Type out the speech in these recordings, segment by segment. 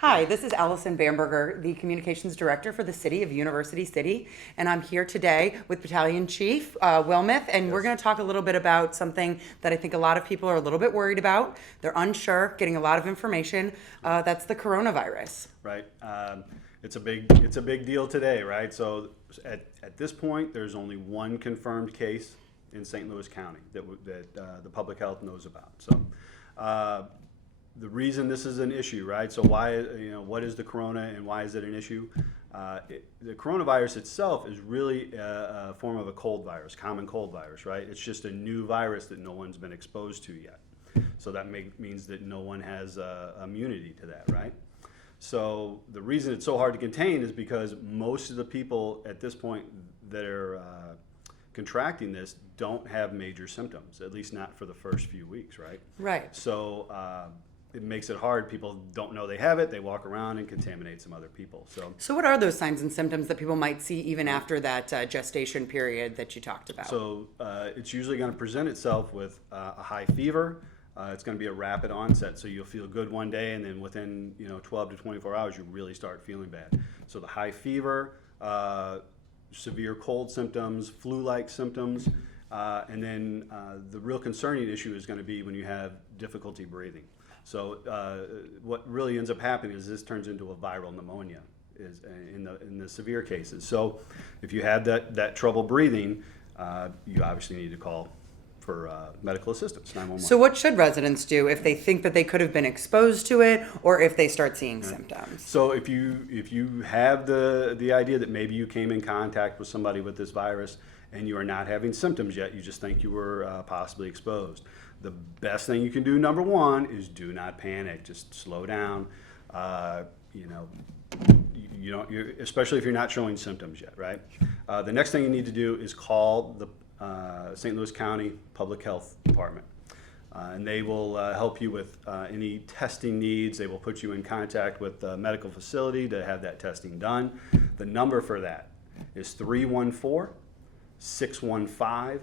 Hi, this is Allison Bamberger, the Communications Director for the City of University City, and I'm here today with Battalion Chief Wilmoth, and we're going to talk a little bit about something that I think a lot of people are a little bit worried about. They're unsure, getting a lot of information. That's the coronavirus. Right. It's a big deal today, right? So at this point, there's only one confirmed case in St. Louis County that the public health knows about. So the reason this is an issue, right? So why, what is the corona and why is it an issue? The coronavirus itself is really a form of a cold virus, common cold virus, right? It's just a new virus that no one's been exposed to yet. So that means that no one has immunity to that, right? So the reason it's so hard to contain is because most of the people at this point that are contracting this don't have major symptoms, at least not for the first few weeks, right? Right. So it makes it hard. People don't know they have it. They walk around and contaminate some other people. So what are those signs and symptoms that people might see even after that gestation period that you talked about? So it's usually going to present itself with a high fever. It's going to be a rapid onset. So you'll feel good one day, and then within 12 to 24 hours, you really start feeling bad. So the high fever, severe cold symptoms, flu-like symptoms, and then the real concerning issue is going to be when you have difficulty breathing. So what really ends up happening is this turns into a viral pneumonia in the severe cases. So if you have that trouble breathing, you obviously need to call for medical assistance, 911. So what should residents do if they think that they could have been exposed to it, or if they start seeing symptoms? So if you have the idea that maybe you came in contact with somebody with this virus and you are not having symptoms yet, you just think you were possibly exposed, the best thing you can do, number one, is do not panic. Just slow down. Especially if you're not showing symptoms yet, right? The next thing you need to do is call the St. Louis County Public Health Department. And they will help you with any testing needs. They will put you in contact with the medical facility to have that testing done. The number for that is 314-615-2660.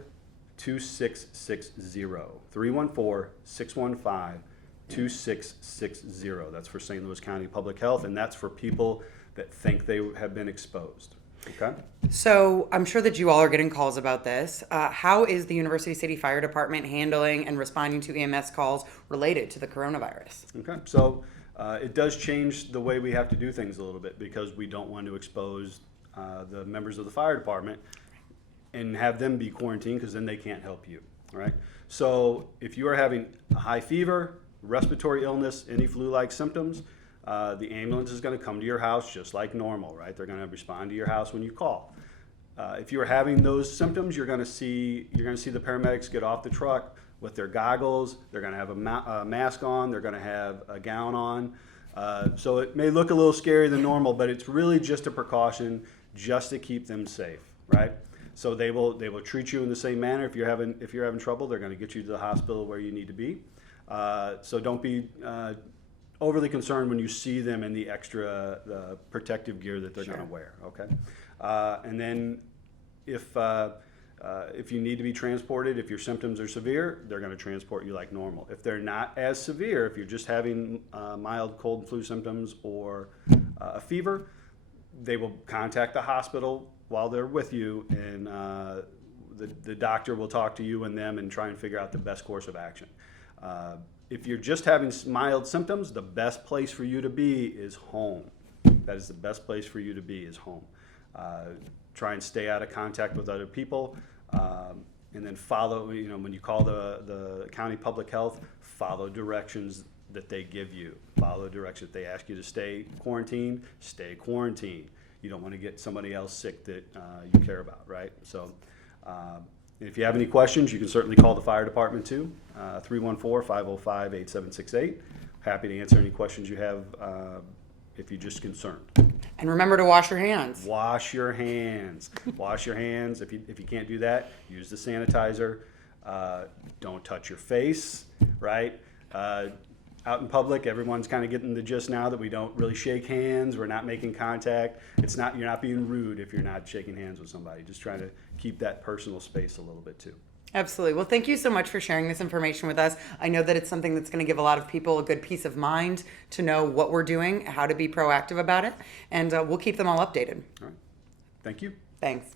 314-615-2660. That's for St. Louis County Public Health, and that's for people that think they have been exposed. Okay. So I'm sure that you all are getting calls about this. How is the University City Fire Department handling and responding to EMS calls related to the coronavirus? Okay. So it does change the way we have to do things a little bit because we don't want to expose the members of the fire department and have them be quarantined because then they can't help you, right? So if you are having a high fever, respiratory illness, any flu-like symptoms, the ambulance is going to come to your house just like normal, right? They're going to respond to your house when you call. If you're having those symptoms, you're going to see the paramedics get off the truck with their goggles. They're going to have a mask on. They're going to have a gown on. So it may look a little scarier than normal, but it's really just a precaution just to keep them safe, right? So they will treat you in the same manner. If you're having trouble, they're going to get you to the hospital where you need to be. So don't be overly concerned when you see them in the extra protective gear that they're going to wear. Okay, and then if you need to be transported, if your symptoms are severe, they're going to transport you like normal. If they're not as severe, if you're just having mild cold and flu symptoms or a fever, they will contact the hospital while they're with you, and the doctor will talk to you and them and try and figure out the best course of action. If you're just having mild symptoms, the best place for you to be is home. That is the best place for you to be is home. Try and stay out of contact with other people, and then follow, when you call the county public health, follow directions that they give you. Follow directions. If they ask you to stay quarantined, stay quarantined. You don't want to get somebody else sick that you care about, right? So if you have any questions, you can certainly call the fire department too, 314-505-8768. Happy to answer any questions you have if you're just concerned. And remember to wash your hands. Wash your hands. Wash your hands. If you can't do that, use the sanitizer. Don't touch your face, right? Out in public, everyone's kind of getting the gist now that we don't really shake hands. We're not making contact. You're not being rude if you're not shaking hands with somebody. Just trying to keep that personal space a little bit too. Absolutely. Well, thank you so much for sharing this information with us. I know that it's something that's going to give a lot of people a good peace of mind to know what we're doing, how to be proactive about it, and we'll keep them all updated. All right. Thank you. Thanks.